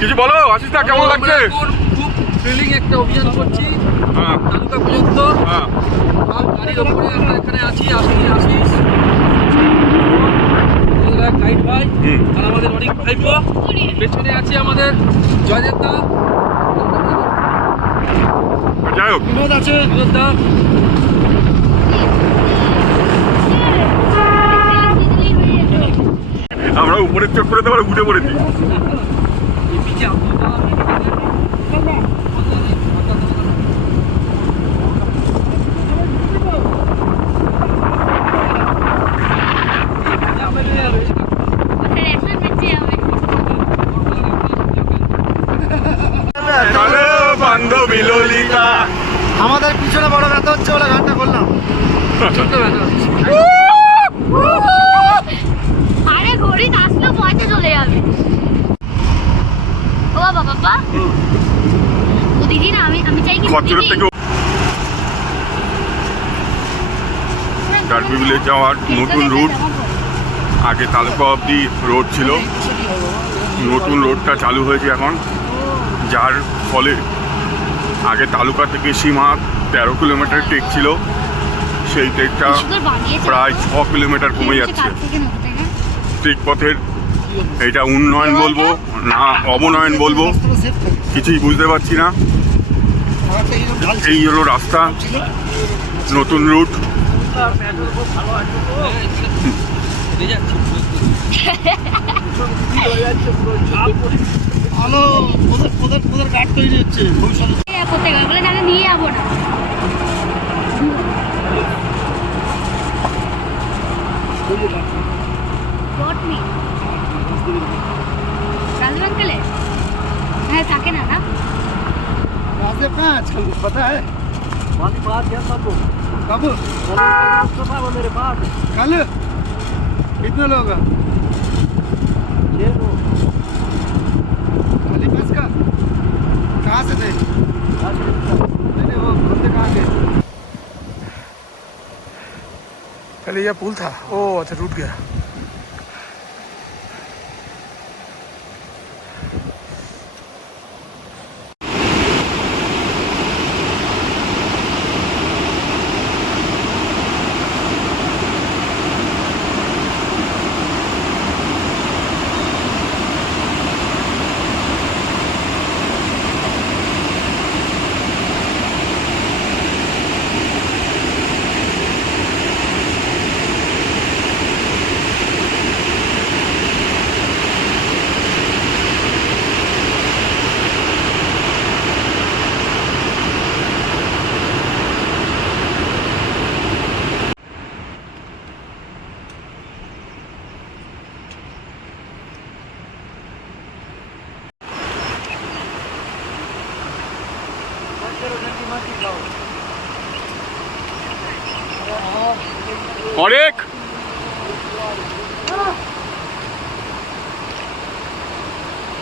কিছু বলো আশিস দা, কেমন লাগছে? খুব থ্রিলিং একটা অভিযান করছি তালুকা পর্যন্ত। গাড়ির ওপরে আমরা এখানে আছি, আশিস গাইড ভাই আর আমাদের অনেক ভাইপো। পেছনে আছে আমাদের জয়দেব দা, যাই হোক বিনোদ আছে, বিনোদ দা। আমরা উপরের চোখ করে দেওয়ার উঠে পড়েছি। বান্ধবী ললিতা, আমাদের পিছনে বড় ব্যথা হচ্ছে বলে গানটা করলাম। আরে ঘড়ি আসলো পয়সা চলে যাবে। ও বাবা বাবা ও দিদি না, আমি চাই কি খচ্চরের থেকে ডার্বি ভিলেজ যাওয়ার নতুন রুট। আগে তালুকা অব্দি রোড ছিল, নতুন রোডটা চালু হয়েছে এখন, যার ফলে আগে তালুকা থেকে সীমা 13 কিলোমিটার টেক ছিল, সেই টেকটা প্রায় 6 কিলোমিটার কমে যাচ্ছে। ঠিক পথের এটা উন্নয়ন বলবো না অবনয়ন বলবো কিছুই বুঝতে পারছি না। এই হলো রাস্তা, নতুন রুট। ভালো ওদের গার্ড তৈরি হচ্ছে কোথায় গেল বলে জানে নিয়ে যাবো না। राजू अंकल है থাকে না না राजदेव कहाँ है आजकल, कुछ पता है? वाली बात है सबको, कब? वो मेरे पास कल कितने लोग हैं? 6 लोग। खाली बस का? कहाँ से थे? नहीं वो बंदे कहाँ गए? पहले यह पुल था, ओ अच्छा टूट गया। অনেক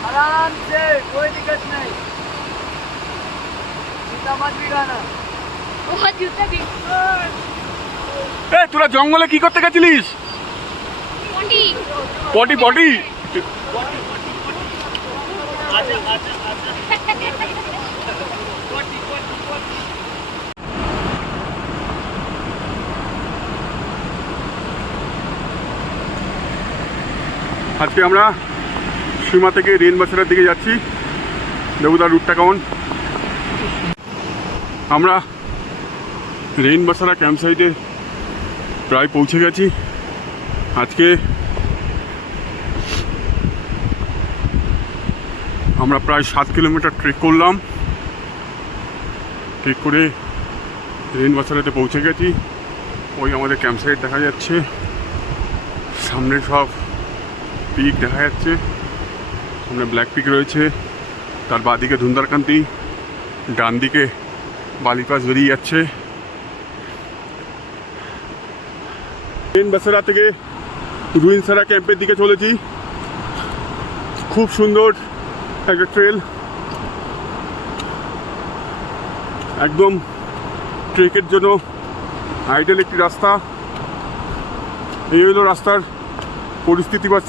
आराम से, कोई दिक्कत नहीं, सीधा मत बिगाना। ও জুতা দিন এ তোরা জঙ্গলে কি করতে গেছিলিস? পন্ডি পটি পটি আজকে আমরা সীমা থেকে রেনবাসেরার দিকে যাচ্ছি। দেবুদার রুটটা কেমন? আমরা রেনবাসেরা ক্যাম্প সাইটে প্রায় পৌঁছে গেছি। আজকে আমরা প্রায় 7 কিলোমিটার ট্রেক করলাম। ট্রেক করে রেনবাসেরাতে পৌঁছে গেছি। ওই আমাদের ক্যাম্প সাইট দেখা যাচ্ছে, সামনে সব পিক দেখা যাচ্ছে, সামনে ব্ল্যাক পিক রয়েছে, তার বাঁদিকে ধুন্দারকান্তি, ডান দিকে বালিপাস বেরিয়ে যাচ্ছে। রেনবাসেরা থেকে রুইনসারা ক্যাম্পের দিকে চলেছি। খুব সুন্দর একটা ট্রেল, একদম ট্রেকের জন্য আইডিয়াল একটি রাস্তা। এই হলো রাস্তার পরিস্থিতি বা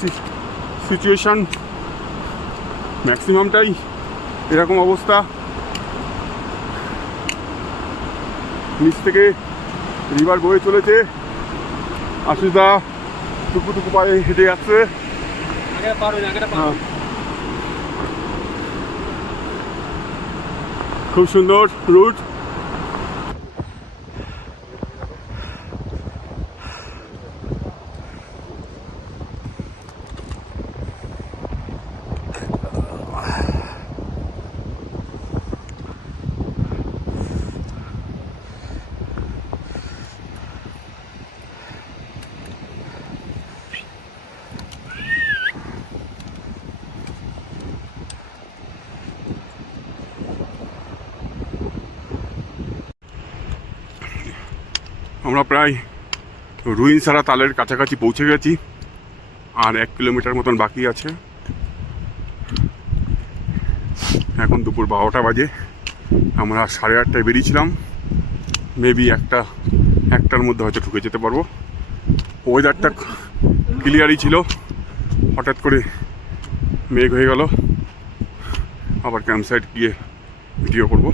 সিচুয়েশান। ম্যাক্সিমামটাই এরকম অবস্থা। নিচ থেকে রিভার বয়ে চলেছে, আশুদা টুকু টুকু পায়ে হেঁটে যাচ্ছে। হ্যাঁ, খুব সুন্দর রুট। আমরা প্রায় রুইনসারা তালের কাছাকাছি পৌঁছে গেছি, আর 1 কিলোমিটার মতন বাকি আছে। এখন দুপুর 12টা বাজে। আমরা 8:30টায় বেরিয়েছিলাম, মেবি একটার মধ্যে হয়তো ঢুকে যেতে পারবো। ওয়েদারটা ক্লিয়ারই ছিল, হঠাৎ করে মেঘ হয়ে গেল। আবার ক্যাম্প সাইট গিয়ে ভিডিও করবো।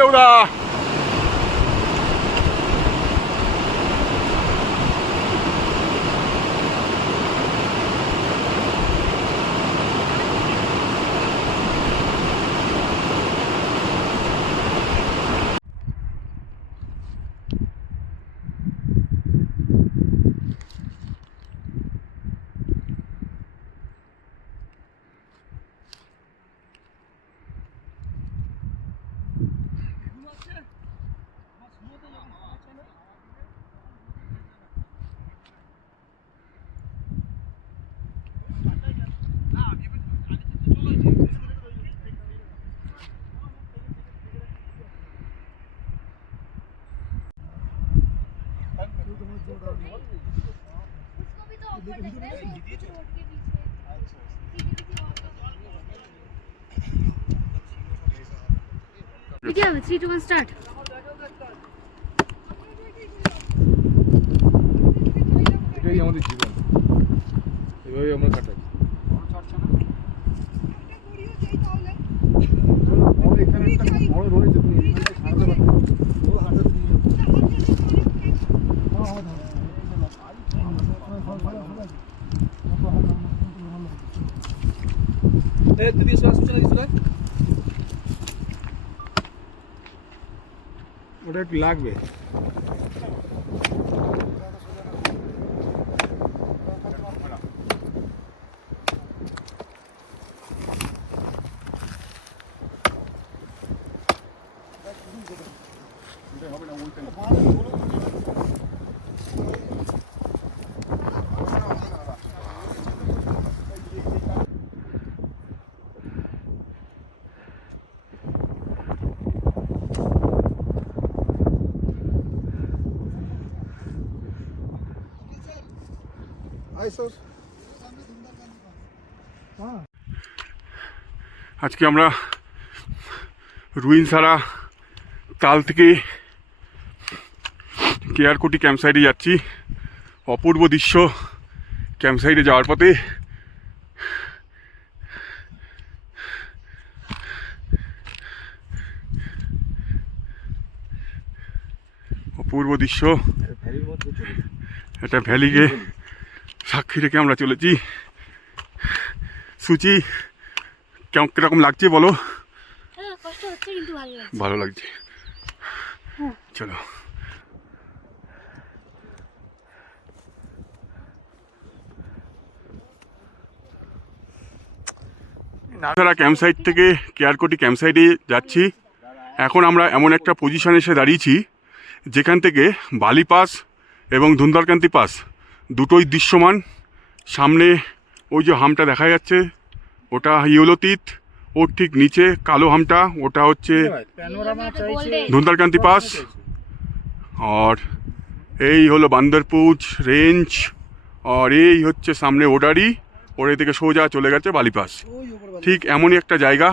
দৌড়া उसको भी तो ऑफर लग रहा है रोड के पीछे। Video 3 2 1 start. এটাই আমাদের জীবন, এভাবেই আমরা কাটাই। এখানে একটা বড় রয়েছে, তুমি এখানে সারাতে পারো। দিদি সূচনা দিছিল ওটা একটু লাগবে। আজকে আমরা রুইনসারা তাল থেকে কেয়ারকুটি ক্যাম্প সাইটে যাচ্ছি। অপূর্ব দৃশ্য ক্যাম্প সাইটে যাওয়ার পথে। অপূর্ব দৃশ্য, এটা ভ্যালিকে সাক্ষী রেখে আমরা চলেছি। সুচি কিরকম লাগছে বলো? কষ্ট হচ্ছে কিন্তু ভালো লাগছে। ভালো লাগছে, চলো। তাছাড়া ক্যাম্প সাইট থেকে কেয়ারকোটি ক্যাম্প সাইটে যাচ্ছি। এখন আমরা এমন একটা পজিশানে এসে দাঁড়িয়েছি যেখান থেকে বালি পাস এবং ধুন্দারকান্তি পাস দুটোই দৃশ্যমান। সামনে ওই যে হামটা দেখা যাচ্ছে ওটা ইয়েলোতীত, ওর ঠিক নিচে কালো হামটা ওটা হচ্ছে ধুন্দারকান্তি পাস। আর এই হলো বান্দরপুর রেঞ্জ, আর এই হচ্ছে সামনে ওডারি, ওরে থেকে সোজা চলে গেছে বালিপাস। ঠিক এমনই একটা জায়গা,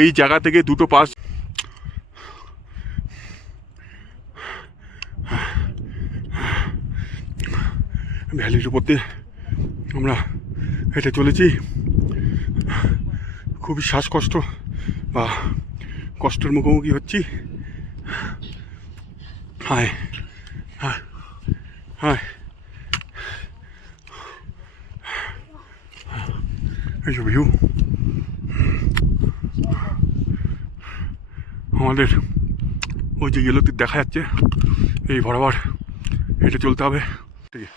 এই জায়গা থেকে দুটো পাস। ভ্যালির উপর দিয়ে আমরা হেঁটে চলেছি। খুবই শ্বাসকষ্ট বা কষ্টের মুখোমুখি হচ্ছি। হায় হায় হায়, এই যে ভিউ আমাদের ওই যে ইয়েলোতে দেখা যাচ্ছে, এই বরাবর হেঁটে চলতে হবে। ঠিক আছে,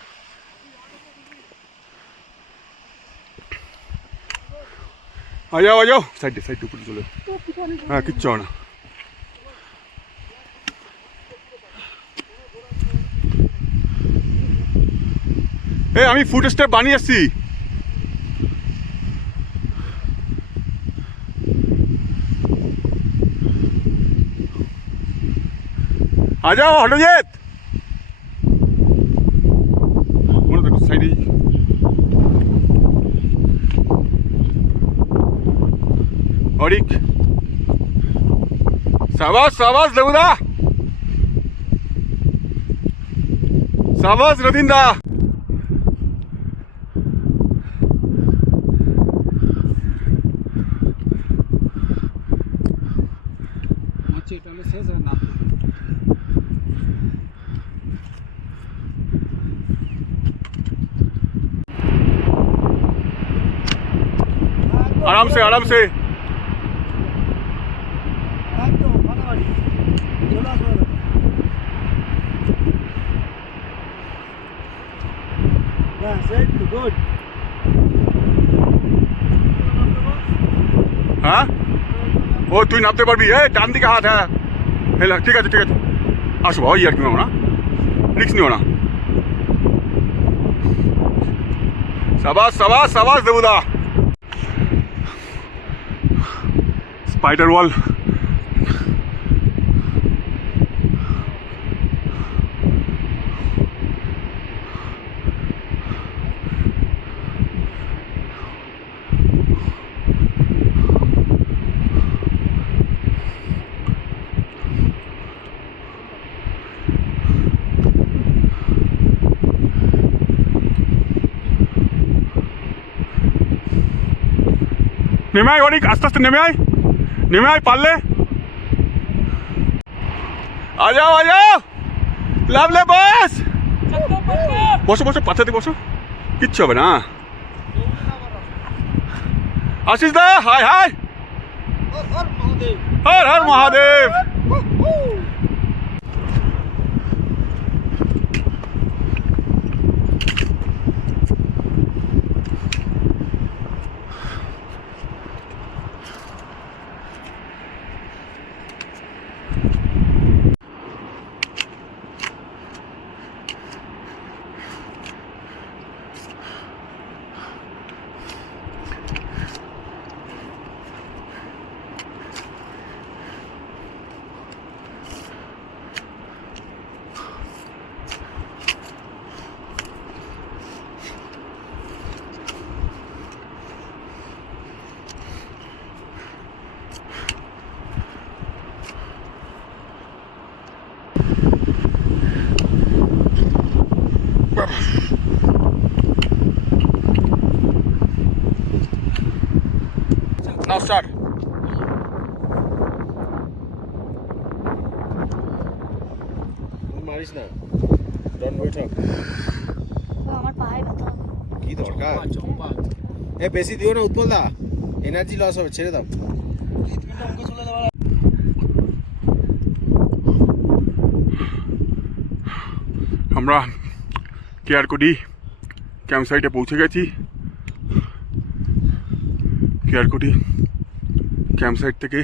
आ जाओ साइड ऊपर चलो। हाँ किच्छु ना ए आमी फुट स्टेप बानिये आसছি। आ जाओ हटोजेत साइड অরিক। সাবাস সাবাস দেবুদা, সাবাস রতিনদা। आराम से आराम से। हाँ ও তুই নামতে পারবি? এই ডান দিকে হাত। হ্যাঁ হেলা, ঠিক আছে ঠিক আছে, আসবো। ওই আর কি না, রিক্স নিও না। সাবাস সাবাস সাবাস দেবুদা। স্পাইডার ওয়াল, নেমে আয় অনেক আস্তে আস্তে নেমে আয় পারলে। आ जाओ লাভলে বস। বসো বসো, পাছাতে বসো, কিচ্ছু হবে না। আশিস দা high high, Har Har Mahadev. Now start. মারিস না, ডন বৈঠক। আমার পায়ে ব্যথা। কি দরকার? এ বেশি দিও না উৎপল দা, এনার্জি লস হবে, ছেড়ে দাও। আমরা কেয়ারকুটি ক্যাম্প সাইটে পৌঁছে গেছি। কেয়ারকুটি ক্যাম্প সাইট থেকে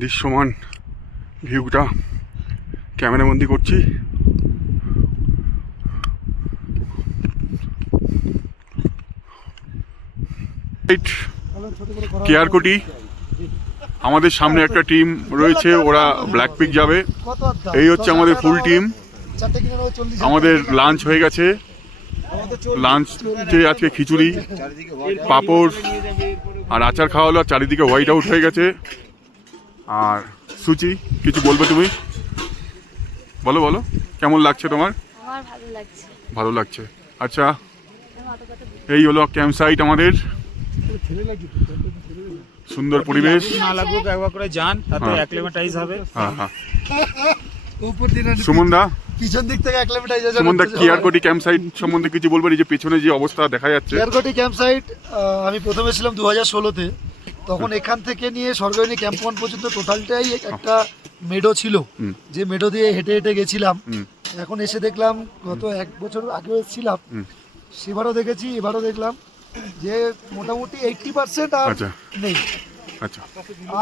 দৃশ্যমান ভিউটা ক্যামেরাবন্দি করছি। কেয়ারকুটি আমাদের সামনে একটা টিম রয়েছে, ওরা ব্ল্যাক পিক যাবে। এই হচ্ছে আমাদের ফুল টিম। আমাদের লাঞ্চ হয়ে গেছে। লাঞ্চে আজকে খিচুড়ি, পাঁপড় আর আচার খাওয়া হলো। চারিদিকে হোয়াইট আউট হয়ে গেছে। আর সুচি, কিছু বলবে তুমি? বলো বলো, কেমন লাগছে তোমার? আমার ভালো লাগছে। ভালো লাগছে, আচ্ছা। এই হলো ক্যাম্প সাইট আমাদের, সুন্দর পরিবেশ। না লাগুক একবার করে যান, তাতে অ্যাক্লিমেটাইজ হবে। হ্যাঁ হ্যাঁ। উপর দিনে সুমন দা, পিছন দিক থেকে অ্যাক্লিমেটাইজেশন। সুমন দা, কেয়ারকুটি ক্যাম্প সাইট সম্বন্ধে কিছু বলবেন? এই যে পেছনে যে অবস্থা দেখা যাচ্ছে। কেয়ারকুটি ক্যাম্প সাইট আমি প্রথমে ছিলাম 2016-তে। তখন এখান থেকে নিয়ে স্বর্গয়নী ক্যাম্প পয়েন্ট পর্যন্ত টোটালটাই একটা মেডো ছিল, যে মেডো দিয়ে হেঁটে হেঁটে গেছিলাম। এখন এসে দেখলাম, গত 1 বছর আগেও এসেছিলাম, সেবারও দেখেছি, এবারও দেখলাম যে মোটামুটি 80% আর আচ্ছা নেই। আচ্ছা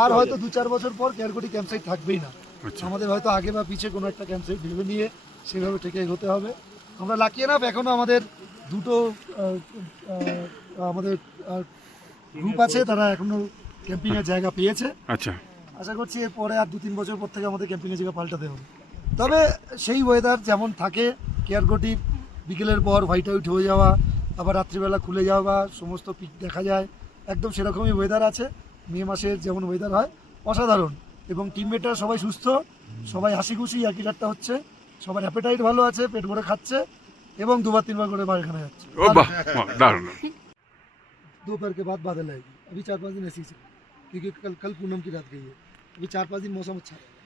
আর হয়তো 2-4 বছর পর কেয়ারকুটি ক্যাম্প সাইট থাকবেই না। আচ্ছা। আমাদের হয়তো আগে বা পিছে কোনো একটা ক্যাম্প সাইট ভেবে নিয়ে সেভাবে থেকে এগোতে হবে। আমরা লাকি এনাফ, এখনো আমাদের দুটো আমাদের গ্রুপ আছে, তারা এখনো ক্যাম্পিংয়ের জায়গা পেয়েছে। আচ্ছা আশা করছি এরপরে আর 2-3 বছর পর থেকে আমাদের ক্যাম্পিংয়ের জায়গা পাল্টাতে হবে। তবে সেই ওয়েদার যেমন থাকে কেয়ারকুটি, বিকেলের পর হোয়াইট আউট হয়ে যাওয়া, আবার রাত্রিবেলা খুলে যাওয়া, সমস্ত পিক দেখা যায়, একদম সেরকমই ওয়েদার আছে। মে মাসের যেমন ওয়েদার হয়, অসাধারণ। এবং টিমমেটরা সবাই সুস্থ, সবাই হাসি খুশি, একই ঠাট্টা হচ্ছে, সবার অ্যাপেটাইট ভালো আছে, পেট ভরে খাচ্ছে এবং 2-3 বার করে পায়খানা যাচ্ছে। ও বাহ, বাহ, দারুণ। दोपहर के बाद बादल आएगी। अभी 4-5 दिन ऐसी से, क्योंकि कल पूनम की रात गई है। अभी 4-5 दिन मौसम अच्छा रहेगा,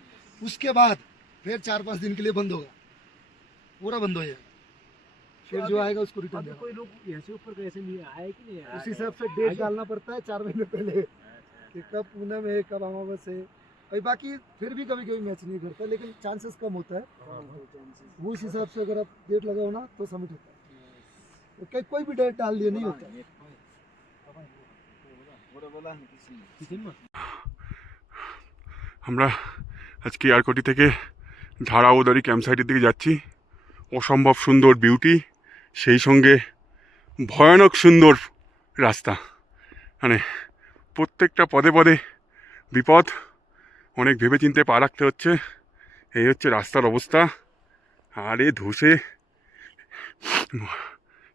उसके बाद फिर 4-5 दिन के लिए बंद होगा, पूरा बंद हो जाएगा। फिर जो आएगा उसको रिटर्न देगा। कोई लोग यहाँ से ऊपर कैसे नहीं आए कि नहीं आए, उस हिसाब से डेट डालना पड़ता है 4 महीने पहले कि कब पूनम है, कब अमावस है। और बाकी फिर भी कभी कभी मैच नहीं करता, लेकिन चांसेस कम होता है। वो उस हिसाब से अगर आप डेट लगाओ ना तो सबमिट होता है। तो कोई भी डेट डाल दिया नहीं होता। আমরা আজকে কেয়ারকুটি থেকে ধারাওদারি ক্যাম্প সাইটের দিকে যাচ্ছি। অসম্ভব সুন্দর বিউটি, সেই সঙ্গে ভয়ানক সুন্দর রাস্তা। মানে প্রত্যেকটা পদে পদে বিপদ, অনেক ভেবেচিন্তে পা রাখতে হচ্ছে। এই হচ্ছে রাস্তার অবস্থা। আর এ ধসে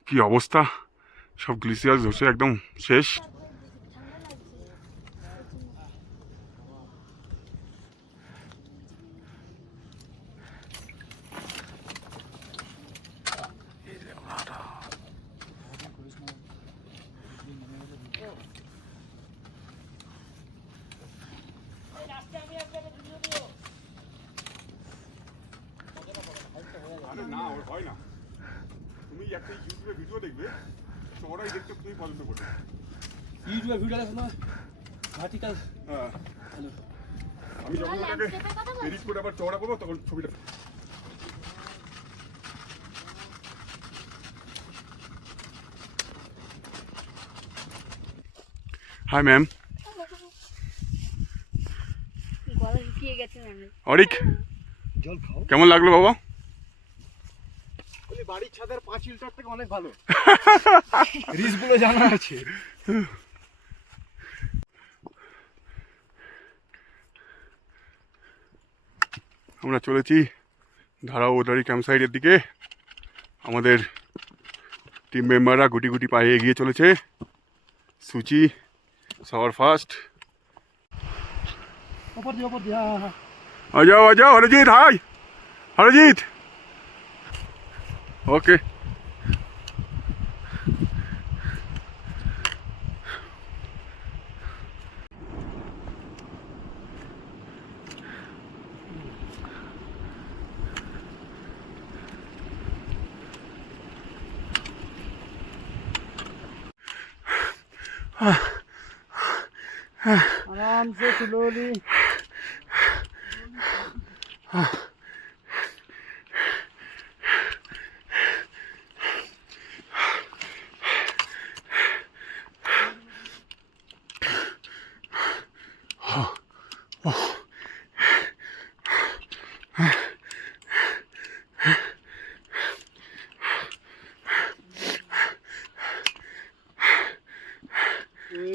কি অবস্থা, সব গ্লিসিয়ার ধসে একদম শেষ। না ওর হয় না, তুমি একটা ইউটিউবে ভিডিও দেখবে, চড়াই দেখতে তুমি পছন্দ করবে। ইউটিউবে ভিডিও দেখো না, ভার্টিক্যাল। হ্যাঁ, আমি যখন ওটাকে এডিট করে আবার চড়া করবো তখন ছবিটা। Hi ma'am. গলা শুকিয়ে গেছে ম্যামের। অরিক, জল খাও। কেমন লাগলো বাবা? বাড়ির ছাদের পাঁচিলটার থেকে অনেক ভালো। রিস্কগুলো জানা আছে। আমরা চলেছি ধারাওদারি ক্যাম্প সাইটের দিকে। আমাদের টিম মেম্বাররা গুটি গুটি পায়ে এগিয়ে চলেছে। সুচি সবার ফার্স্ট। ওপর দিয়ে, ওপর দিয়ে, হ্যাঁ হ্যাঁ। आ जाओ हरजीत। हाय हरजीत। ओके आराम से स्लोली। कोई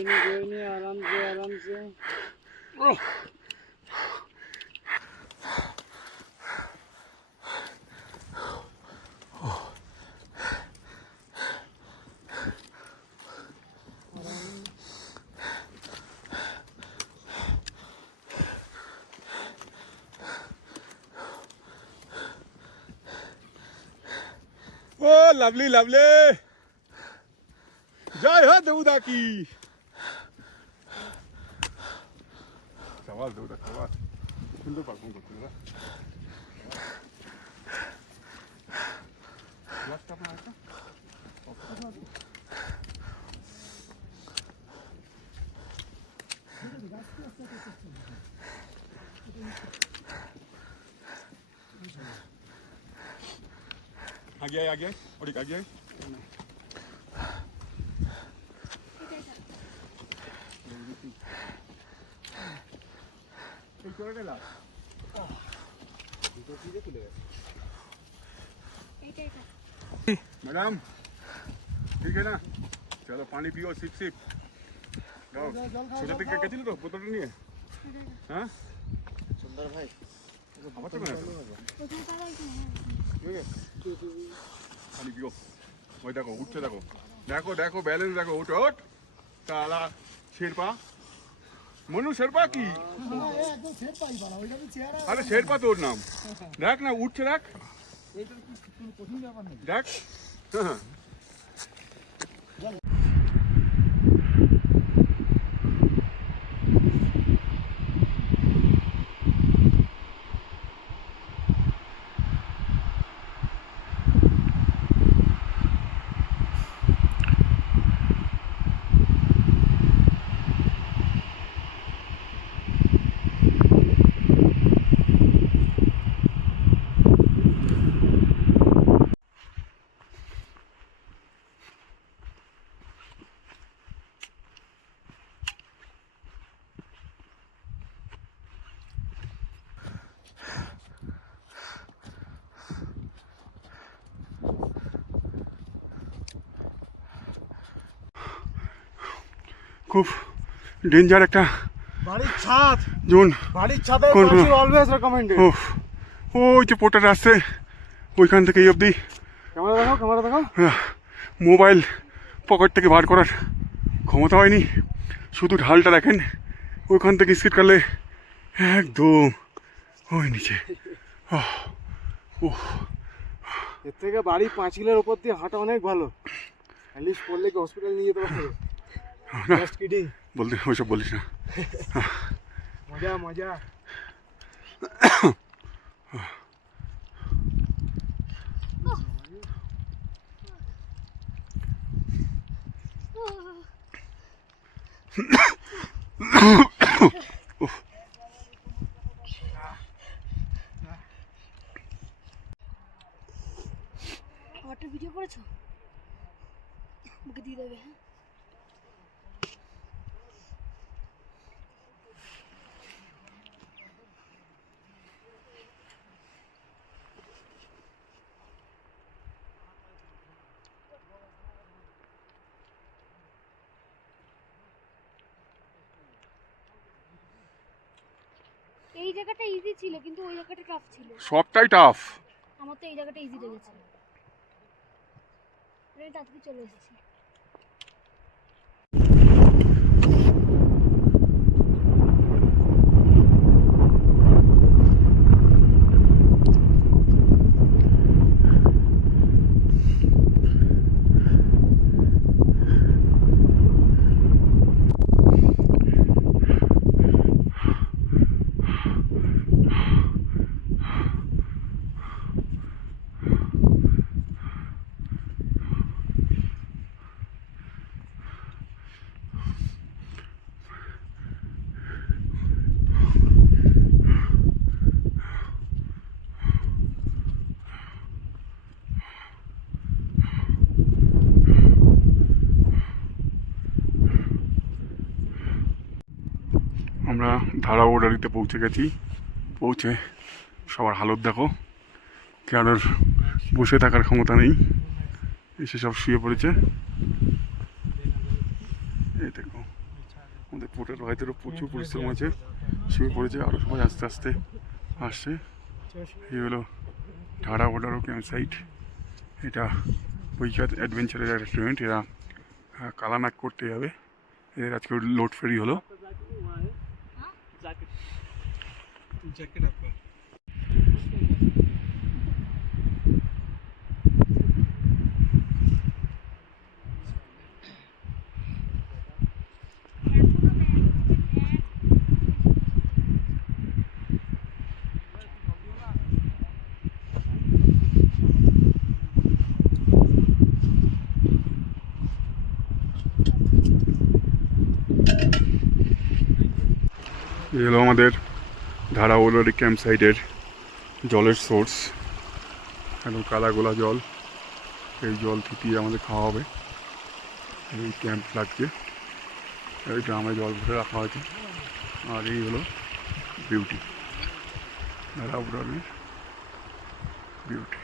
नहीं आराम से ও লাভলি লাভলি, জয় হো দেবুদা কি। সবাল দেবুদা সবাল সুন্দর পারফর্ম করছিল না। आगे आगे और एक आगे मैडम ठीक है ना, चलो पानी पियो, सिप सिप ছোট থেকে গেছিল তো বোতলটা নিয়ে। হ্যাঁ সুন্দর ভাই আমার তো মনে হয় পানি পিও। ওই দেখো উঠছে, দেখো দেখো দেখো ব্যালেন্স দেখো, উঠো ওঠ তালা শেরপা মনু শেরপা কি, আরে শেরপা তোর নাম, দেখ না উঠছে দেখ দেখ। হ্যাঁ খুব ডেঞ্জার একটা বাড়ির ছাদ, জোন। বাড়ির ছাদে কোন কোন? Always recommended. ও ওই যে পোটার আসছে ওইখান থেকে এই অবধি ক্যামেরা দেখো। মোবাইল পকেট থেকে বার করার ক্ষমতা হয়নি, শুধু ঢালটা দেখেন ওইখান থেকে স্কিট করলে একদম ওই নিচে। এর থেকে বাড়ি পাঁচিলের উপর দিয়ে হাঁটা অনেক ভালো, অ্যাটলিস্ট পড়লে কি হসপিটাল নিয়ে যেতে পারবে। না জাস্ট কিডিং, বলতে ওইসব বলিস না। মজা মজা। আমারটা ভিডিও করেছো, আমাকে দিয়ে দেবে। হ্যাঁ এই জায়গাটা ইজি ছিল কিন্তু ওই জায়গাটা টাফ ছিল। সবটাই টাফ। আমার তো এই জায়গাটা ইজি লেগেছে, আমি তাড়াতাড়ি চলে এসেছি। আমরা ধারা ওডারিতে পৌঁছে গেছি। পৌঁছে সবার হালত দেখো, কারোর বসে থাকার ক্ষমতা নেই, এসে সব শুয়ে পড়েছে। এই দেখো আমাদের পোর্টার ভাইদেরও প্রচুর পরিশ্রম আছে, শুয়ে পড়েছে, আরও সবাই আস্তে আস্তে আসছে। এই হলো ধারা ওডারো ক্যাম্প সাইট। এটা বৈকাত অ্যাডভেঞ্চারের রেস্টুরেন্ট। এরা কালানাক করতে যাবে, এদের আজকে লোড ফেরি হলো। এই হলো আমাদের ধারা ওলারি ক্যাম্প সাইটের জলের সোর্স, একদম কালা গোলা জল। এই জল থিতিয়ে আমাদের খাওয়া হবে। এই ক্যাম্প লাগছে, এই ড্রামে জল ভরে রাখা হয়েছে। আর এই হলো বিউটি, ধারা ওলারির বিউটি।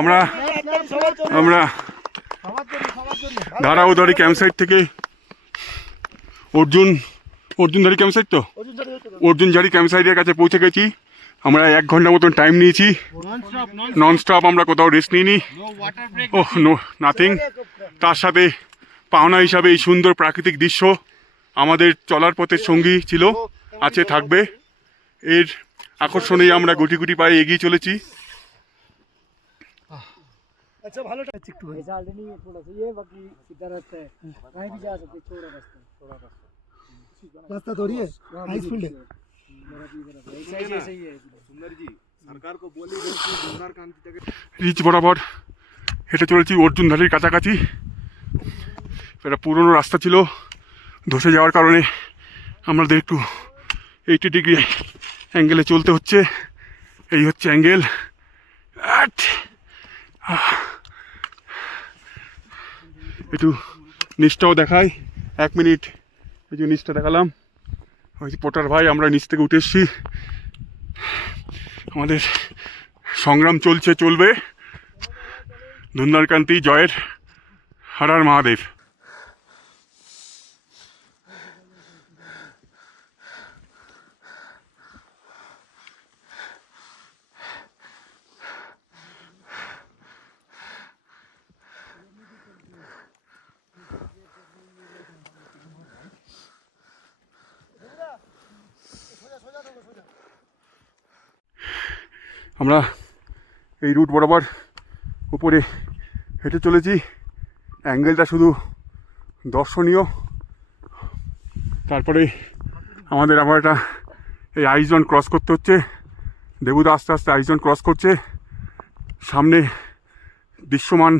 আমরা আমরা ধারা ওদারি ক্যাম্প সাইট থেকে অর্জুনধারী ক্যাম্প সাইট, তো অর্জুনঝাড়ি ক্যাম্প সাইটের কাছে পৌঁছে গেছি। আমরা 1 ঘন্টা মতন টাইম নিয়েছি, নন স্টপ। আমরা কোথাও রেস্ট নিইনি, ওহ নো নাথিং। তার সাথে পাওনা হিসাবে এই সুন্দর প্রাকৃতিক দৃশ্য আমাদের চলার পথের সঙ্গী ছিল, আছে, থাকবে। এর আকর্ষণেই আমরা গুটি গুটি পায়ে এগিয়ে চলেছি। अच्छा भालो चिट्टू है ऐसा नहीं है, थोड़ा सा ये बाकी सीधा रास्ता है, कहीं भी जा सकते, छोटा रास्ता, रास्ता थोड़ी है, हाई फील्ड है। सही है सुंदर जी, सरकार को बोली सुंदर कांति तक রিচ বরাবর হেঁটে চলেছি অর্জুনধারীর কাছাকাছি। এটা পুরনো রাস্তা ছিল, ধসে যাওয়ার কারণে আমাদের একটু 80 ডিগ্রি অ্যাঙ্গেলে চলতে হচ্ছে। এই হচ্ছে অ্যাঙ্গেল। একটু নিচটাও দেখাই, 1 মিনিট এই যে নিচটা দেখালাম। ওই যে পোটার ভাই, আমরা নিচ থেকে উঠে এসেছি। আমাদের সংগ্রাম চলবে। ধুন্দারকান্তি জয়ের, হর হর মহাদেব। আমরা এই রুট বরাবর উপরে হেঁটে চলেছি। অ্যাঙ্গেলটা শুধু দর্শনীয়। তারপরে আমাদের আবার একটা এই আইজন ক্রস করতে হচ্ছে। দেবুদা আস্তে আস্তে আইজন ক্রস করছে। সামনে দৃশ্যমান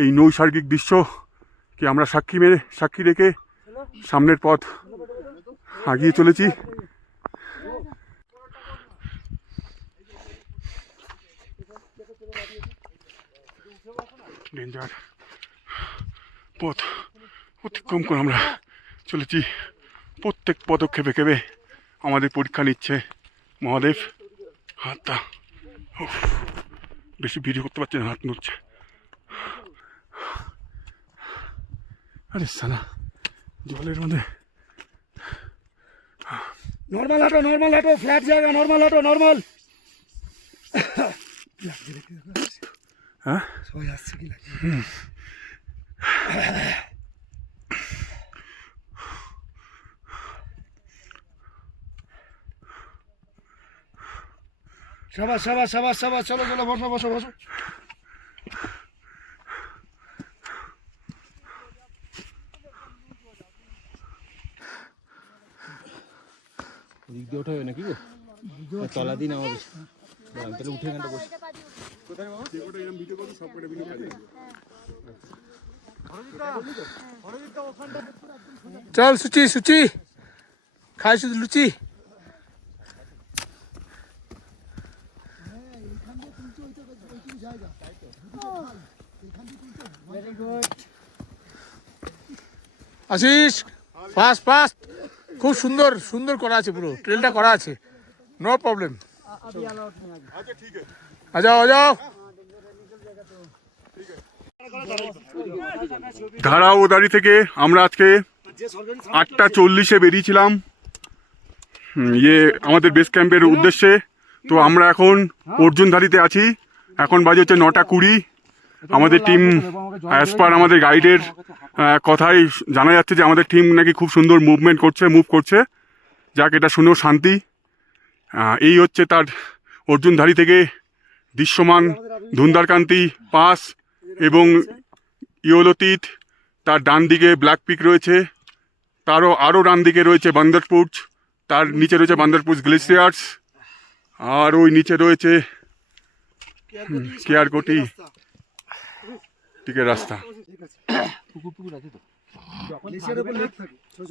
এই নৈসর্গিক দৃশ্যকে আমরা সাক্ষী রেখে সামনের পথ আগিয়ে চলেছি। ডেঞ্জার পথ অতিক্রম করে আমরা চলেছি। প্রত্যেক পদক্ষেপে আমাদের পরীক্ষা নিচ্ছে মহাদেব। হাতটা বেশি ভিডিও করতে পারছে না, হাত নড়ছে। আরে সালা, জলের মধ্যে। नॉर्मल हटो, फ्लैट जाएगा, नॉर्मल हटो, नॉर्मल। হ্যাঁ সবাই আসছে কি লাগে। शाबाश, चलो बसो। দিক দিয়ে ওঠা হবে নাকি গো? তলা দিন আমার তাহলে উঠে এখানটা বসে চল সুচি সুচি খাই শুধু লুচি আশিস ফাস্ট ফাস্ট খুব সুন্দর সুন্দর করা আছে পুরো ট্রেলটা করা আছে নো প্রবলেম आ जाओ आ जाओ ধারাওদারি থেকে আমরা আজকে 8:40 বেরিয়েছিলাম আমাদের বেস ক্যাম্পের উদ্দেশ্যে। তো আমরা এখন অর্জুনধারীতে আছি, এখন বাজে হচ্ছে 9:20। আমাদের টিম অ্যাজ পার আমাদের গাইডের কথাই জানা যাচ্ছে যে আমাদের টিম নাকি খুব সুন্দর মুভ করছে, যাক এটা শুনেও শান্তি। এই হচ্ছে তার অর্জুনধারী থেকে দৃশ্যমান ধুন্দারকান্তি পাস এবং ইয়োলোতীত, তার ডান দিকে ব্ল্যাক পিক রয়েছে, আরও ডান দিকে রয়েছে বান্দরপুর, তার নিচে রয়েছে বান্দরপুর গ্লেসিয়ার্স, আর ওই নিচে রয়েছে কেয়ারকোটি টিকের রাস্তা।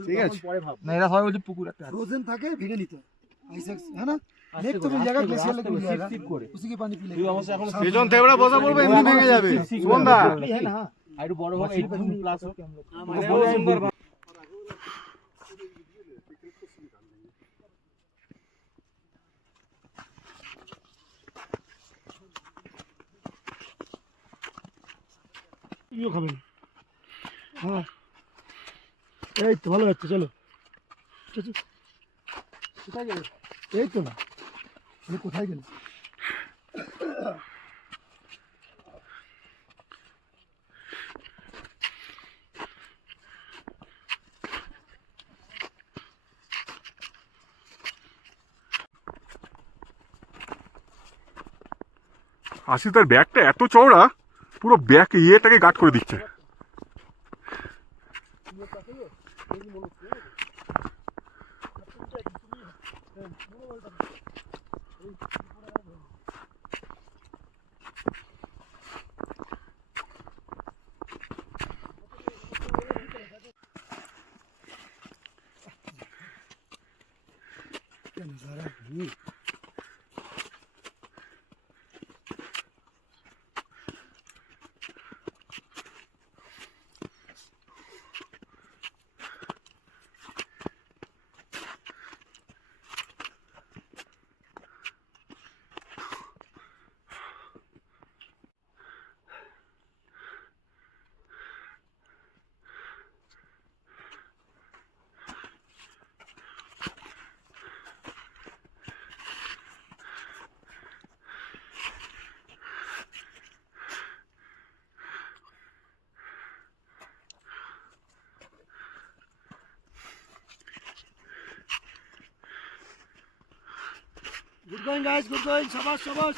ঠিক আছে না, এরা সবাই বলছে পুকুর একটা ফ্রোজেন থাকে, ভেঙে নিতে হয় है ना। लेक तो मिल जाएगा, ग्लेशियर लेक मिल जाएगा, उसी के पानी पी लेंगे। পেছন থেকে ওরা বসা পড়বে, এমনি ভেঙে যাবে। সুমনদা है ना, আর বড় হবে 18 প্লাস হোক ইও খাবেন। হ্যাঁ এই তো ভালো হচ্ছে, চলো কোথায় গেলে? এই তো না, কোথায় গেলে? আশিস তার ব্যাগটা এত চওড়া, পুরো ব্যাগ ইয়েটাকে গার্ড করে দিচ্ছে। Good going guys, good going, शाबाश शाबाश।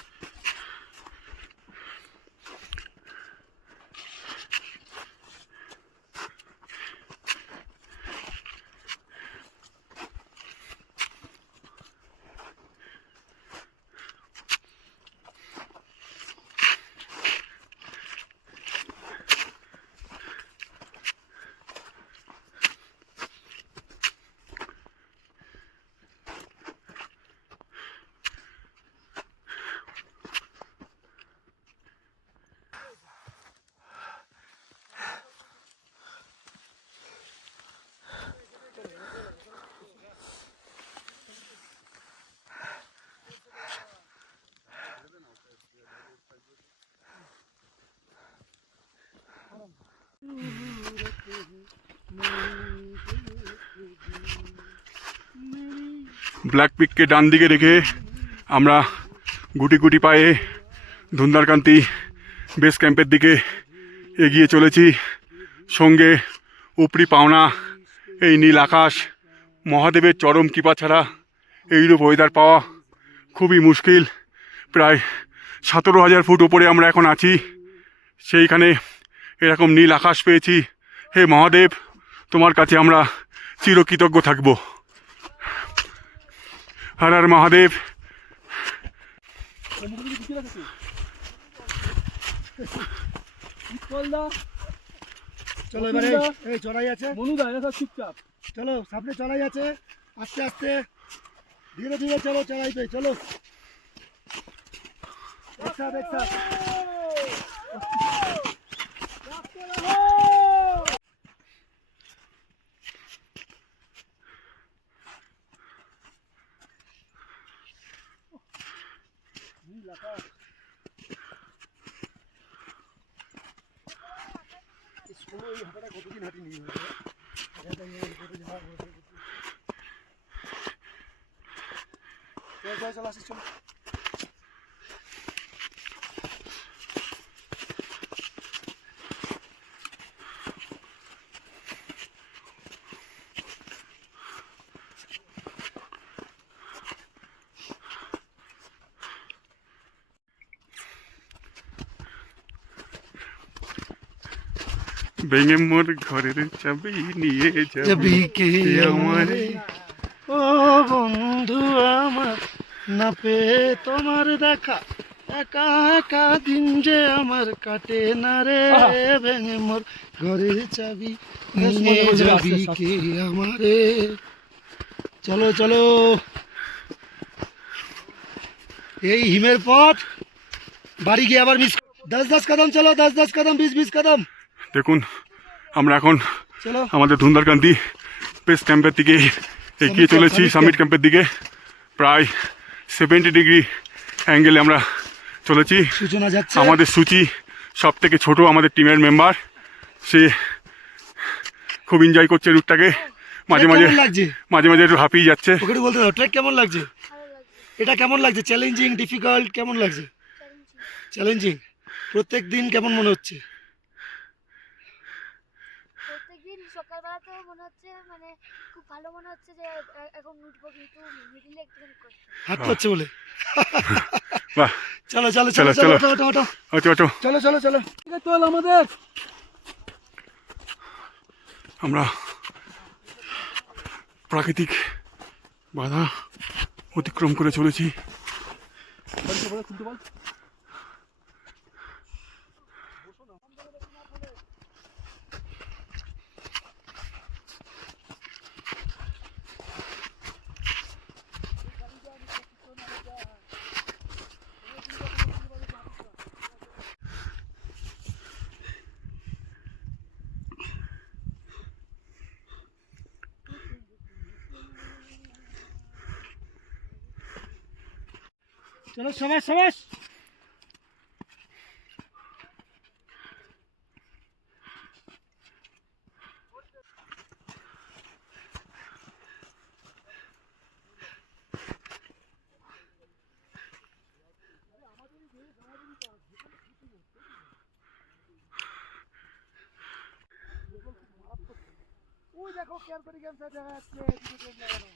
ব্ল্যাক পিককে ডান দিকে রেখে আমরা গুটি গুটি পায়ে ধুন্দারকান্তি বেস ক্যাম্পের দিকে এগিয়ে চলেছি। সঙ্গে উপরি পাওনা এই নীল আকাশ, মহাদেবের চরম কৃপা ছাড়া এইরূপ ওয়েদার পাওয়া খুবই মুশকিল। প্রায় 17,000 ফুট উপরে আমরা এখন আছি, সেইখানে এরকম নীল আকাশ পেয়েছি। হে মহাদেব, তোমার কাছে আমরা চিরকৃতজ্ঞ থাকব। হর হর মহাদেব। চলো এবারে এই চড়াই আছে, মনুদা এটা সব চুপচাপ। চলো সামনে চড়াই আছে, আস্তে আস্তে ধীরে ধীরে চলো চড়াই पे, চলো एक साथ एक साथ। চলো আসিস চলো। ভেঙে মোর ঘরের চাবি নিয়ে যাবি কে আমারে। ও বন্ধু আমার, না পেয়ে তোমার দেখা, একা একা দিন যে আমার কাটে না রে, ভেঙে মোর ঘরের চাবি নিয়ে যাবি কে আমারে। চলো চলো, এই হিমের পথ বাড়ি গিয়ে আবার মিস, 10-10 কদম চলো, 10-10 কদম, 20-20 কদম দেখুন আমরা এখন চলো। আমাদের ধুন্দারকান্দি বেস ক্যাম্পের দিকে এগিয়ে চলেছি, সামিট ক্যাম্পের দিকে। প্রায় 70 ডিগ্রি অ্যাঙ্গেলে আমরা চলেছি। সূচনা যাচ্ছে। আমাদের সূচি সব থেকে ছোট আমাদের টিমের মেম্বার, সে খুব এনজয় করছে রুটটাকে। মাঝে মাঝে কেমন লাগছে? মাঝে মাঝে একটু হাঁপিয়ে যাচ্ছে। ওকে একটু বলতে দাও, ট্রেক কেমন লাগছে? এটা কেমন লাগছে? চ্যালেঞ্জিং, ডিফিকাল্ট কেমন লাগছে? চ্যালেঞ্জিং। প্রত্যেক দিন কেমন মনে হচ্ছে? প্রত্যেকদিন সকালবেলা তো মনে হচ্ছে মানে খুব ভালো মনে হচ্ছে যে এখন উঠবো, কিন্তু মিডিলে একটুখানি কষ্ট। হাত পাচ্ছে বলে? বাহ, চলো চলো চলো, চলো চলো। চলো, ওঠো, ওঠো, ওঠো ওঠো। চলো চলো চলো। চল আমাদের আমরা প্রাকৃতিক বাধা অতিক্রম করে চলেছি। চলো সবাই সবাই। ওই দেখো কেয়ার করে গেমস দেখা যাচ্ছে, দুটো ট্রেন লাগানো।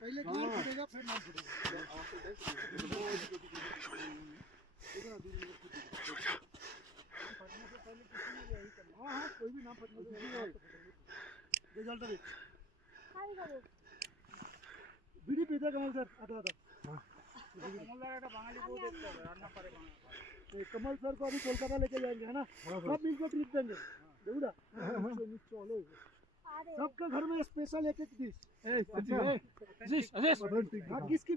पहले गाल फटेगा फिर नाम फटेगा। हाँ हाँ कोई भी नाम फटने से रिजल्ट दे। बीड़ी पीते कमल सर आता आता। कमल सर का बांगाली को देखते हैं, रान्ना पारे बांगाली। कमल सर को अभी कोलकाता लेके जाएंगे है ना, सब मिलकर ट्रीट देंगे। देखो चलो सबके घर में स्पेशल एक एक डिश। किसकी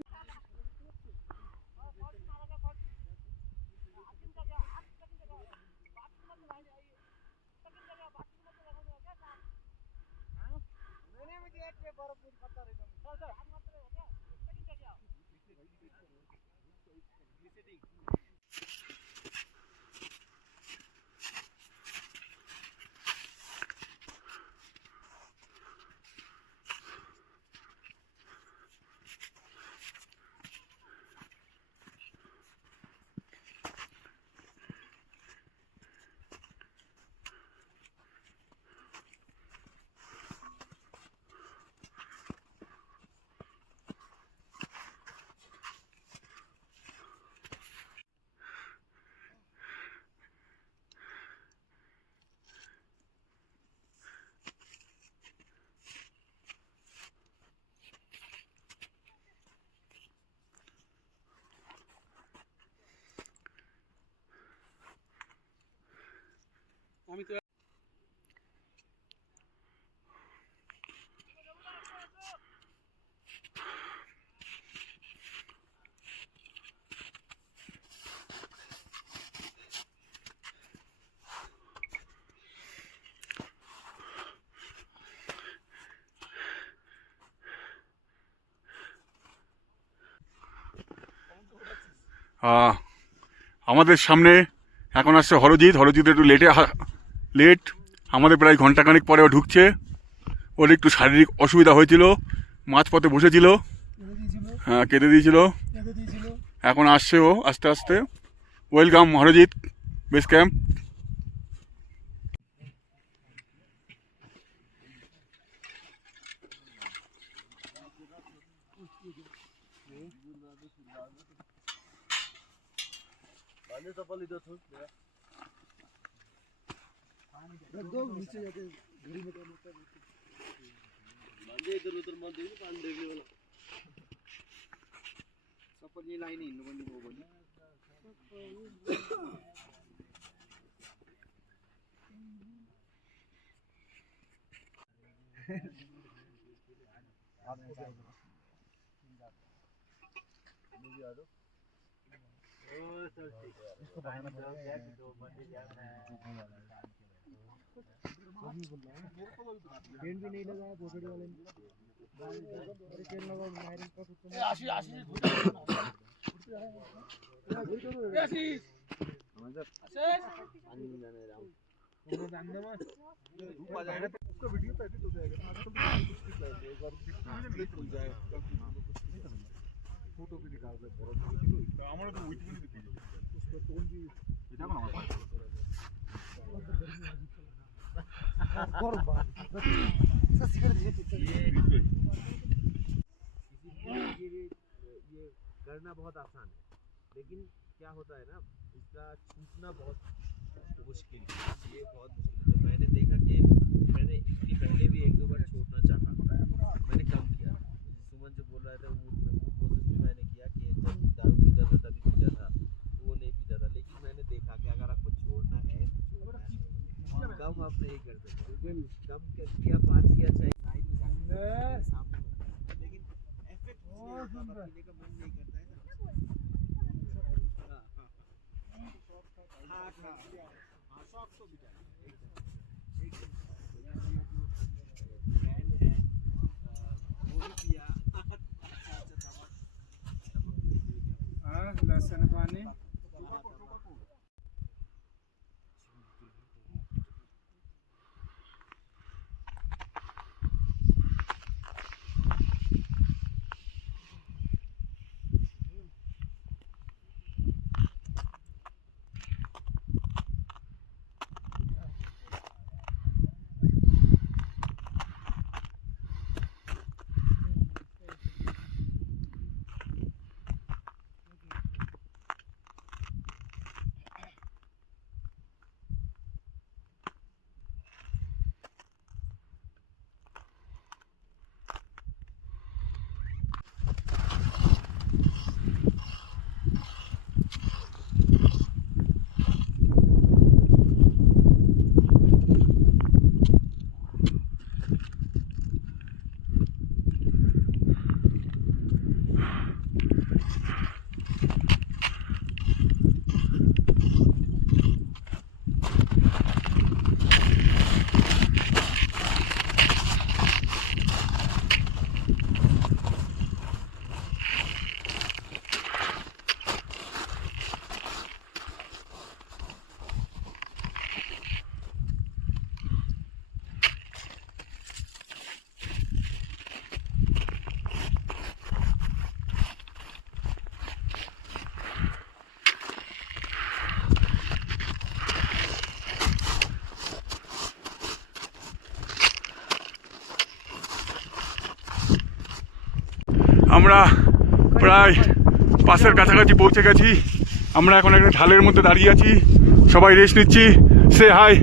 আমি তো আমাদের সামনে এখন আসছে হরজিৎ একটু লেট আমাদের প্রায় ঘন্টাখানেক পরে ও ঢুকছে। ওর একটু শারীরিক অসুবিধা হয়েছিল, মাঝপথে বসেছিল, হ্যাঁ কেঁদে দিয়েছিল, এখন আসছে ও আস্তে আস্তে। Welcome Harjit base camp. नीचे जाके घड़ी में काम होता है। इधर उधर मत देखो, पानी देखने वाला सब पर ये लाइन ही इन बंदी वो बंदी पेंट भी नहीं लगाया पोटड़ी वाले ने। तेल लगा आयरन का तो वीडियो तो एडिट हो जाएगा फोटो भी निकाल दे আমরা তো ওইটুকুনি দেখি उसको टोन भी দেখো না আমার और बात सिगरेट ये करना बहुत आसान है, लेकिन क्या होता है ना, इसका छूटना बहुत मुश्किल है। ये बहुत मुश्किल है। तो मैंने देखा कि मैंने इसके पहले भी एक दो बार छोड़ना चाहा, मैंने कम किया। सुमन जो बोल रहा था वो कोशिश भी मैंने किया कि जब दारू पीता था तभी पीता था, वो नहीं पीता था। लेकिन मैंने देखा कि अगर आपको छोड़ना है तो छोड़ना है, कम आप नहीं कर सकते। कम किया 5 किया 6 साइड में जाके सामने, लेकिन इफेक्ट पीने का मन नहीं करता है ना। हाँ शौक तो बिटा एकदम ब्रांड है, वो भी किया लहसुन पानी আমরা প্রায় পাশের কাছাকাছি পৌঁছে গেছি। আমরা এখন একটা ঢালের মধ্যে দাঁড়িয়ে আছি, সবাই রেস্ট নিচ্ছি। সে হাই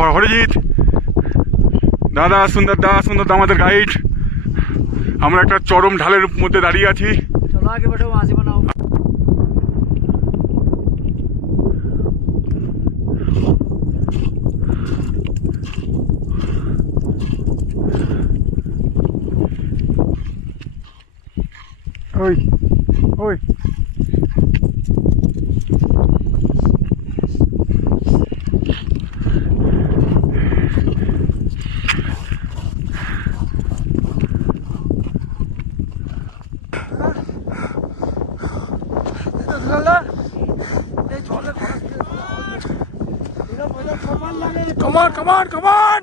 হরজিৎ দাদা, সুন্দর দা আমাদের গাইড। আমরা একটা চরম ঢালের মধ্যে দাঁড়িয়ে আছি। चलो आगे बढ़ो, वहाँ से बनाओ। হাসিদার কমান কমান কমান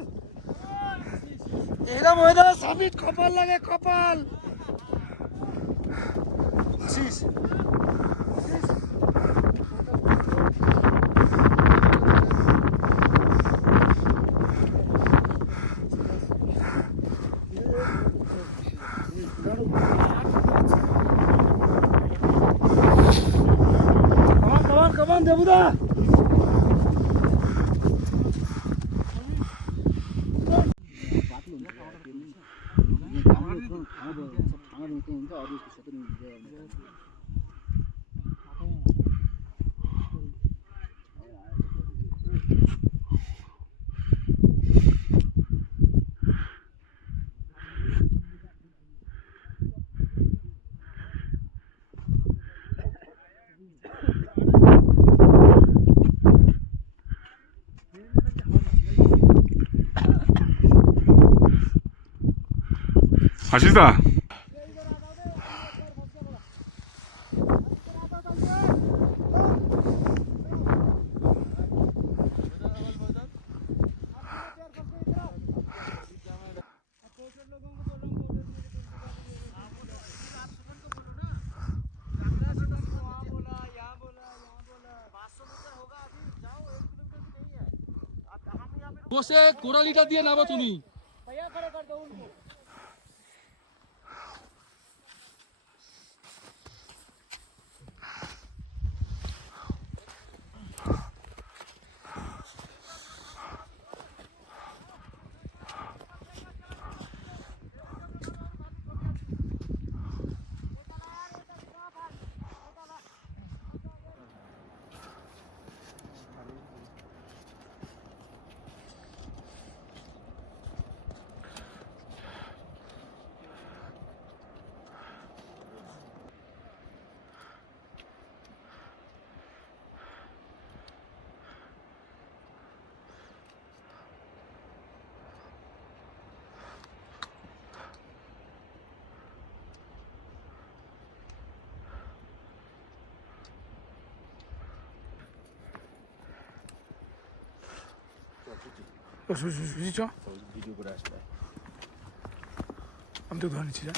এরকম ওয়েদারে সামিট কপাল লাগে কপাল আশিস কমান দেবুদা আশিসদা বসে কোরালিটা দিয়ে নামো তুমি। বুঝিছ আমি তো ধরে নিচ্ছি যা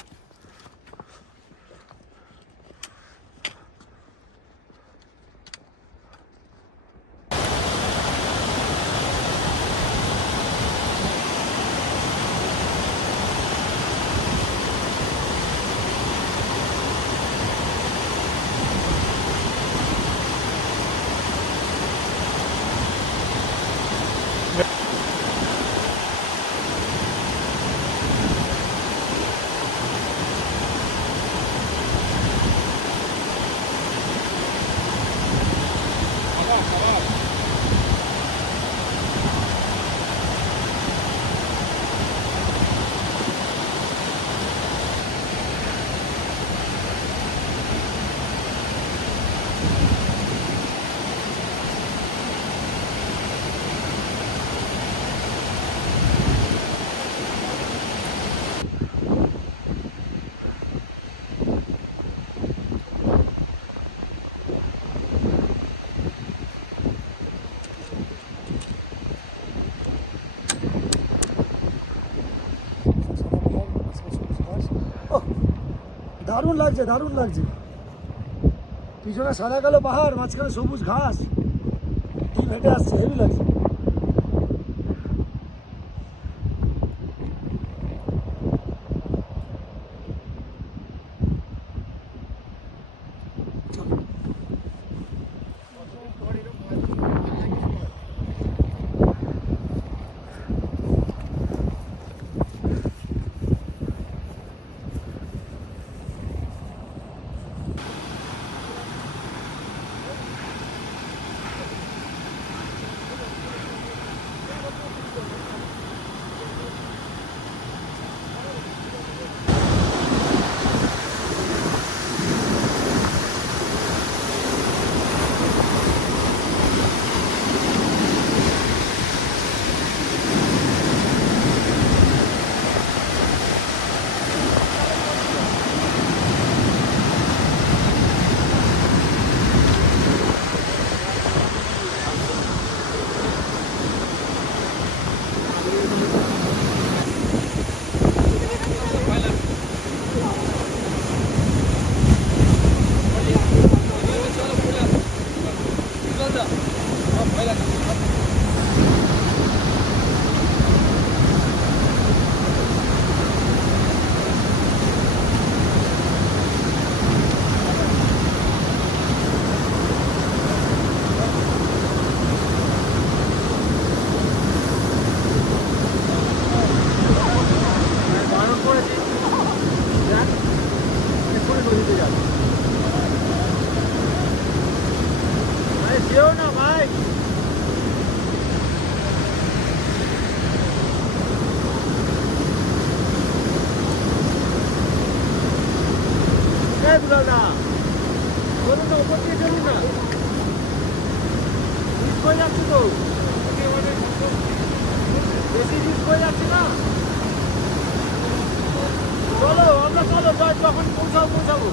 দারুণ লাগছে দারুণ লাগছে পিছনে সাদা কালো পাহাড় মাঝখানে সবুজ ঘাস কি হেঁটে আসছে হেভি লাগছে যেও না ভাই। এই বুড়াটা, চলুন না, উপর দিয়ে চলুন না, মিস হয়ে যাচ্ছে তো, বেশি মিস হয়ে যাচ্ছে না। চলো আমরা, চলো যখন পৌঁছাবো।